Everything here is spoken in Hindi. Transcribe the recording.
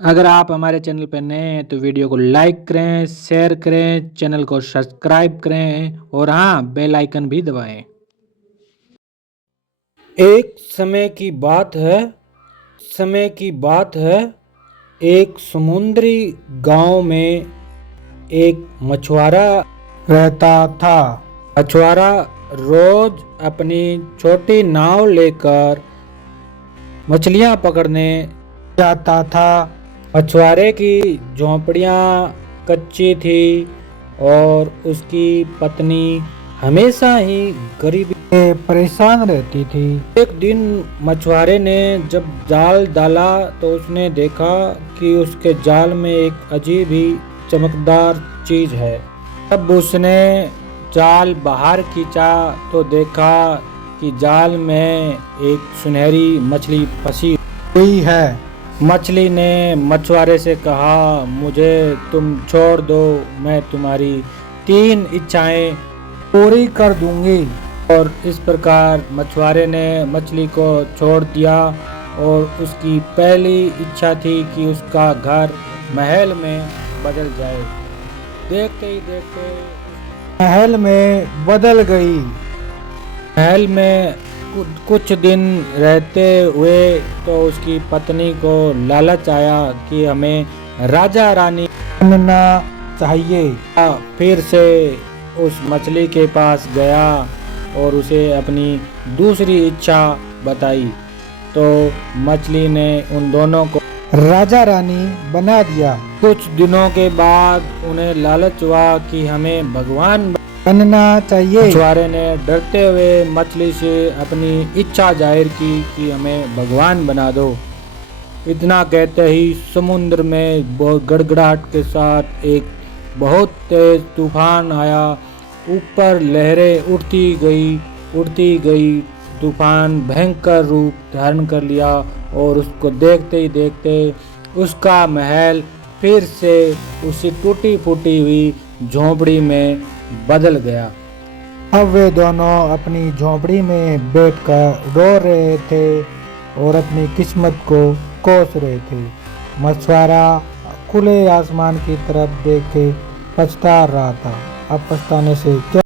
अगर आप हमारे चैनल पर नए हैं तो वीडियो को लाइक करें, शेयर करें, चैनल को सब्सक्राइब करें और हाँ, बेल आइकन भी दबाएं। एक समय की बात है, एक समुद्री गांव में एक मछुआरा रहता था। मछुआरा रोज अपनी छोटी नाव लेकर मछलियां पकड़ने जाता था। मछुआरे की झोंपड़ियां कच्ची थी और उसकी पत्नी हमेशा ही गरीबी से परेशान रहती थी। एक दिन मछुआरे ने जब जाल डाला तो उसने देखा कि उसके जाल में एक अजीब ही चमकदार चीज है। तब उसने जाल बाहर खींचा तो देखा कि जाल में एक सुनहरी मछली फंसी हुई है। मछली ने मछुआरे से कहा, मुझे तुम छोड़ दो, मैं तुम्हारी 3 इच्छाएं पूरी कर दूंगी। और इस प्रकार मछुआरे ने मछली को छोड़ दिया और उसकी पहली इच्छा थी कि उसका घर महल में बदल जाए। देखते ही देखते महल में बदल गई। महल में कुछ दिन रहते हुए तो उसकी पत्नी को लालच आया कि हमें राजा रानी बनना चाहिए। फिर से उस मछली के पास गया और उसे अपनी दूसरी इच्छा बताई तो मछली ने उन दोनों को राजा रानी बना दिया। कुछ दिनों के बाद उन्हें लालच हुआ कि हमें भगवान बनना चाहिए। मछुआरे ने डरते हुए मछली से अपनी इच्छा जाहिर की कि हमें भगवान बना दो। इतना कहते ही समुद्र में गड़गड़ाहट के साथ एक बहुत तेज तूफान आया। ऊपर लहरें उड़ती गई। तूफान भयंकर रूप धारण कर लिया और उसको देखते ही देखते उसका महल फिर से उसी टूटी फूटी हुई झोंपड़ी में बदल गया। अब वे दोनों अपनी झोंपड़ी में बैठकर रो रहे थे और अपनी किस्मत को कोस रहे थे। मछुआरा खुले आसमान की तरफ देख के पछता रहा था। अब पछताने से क्या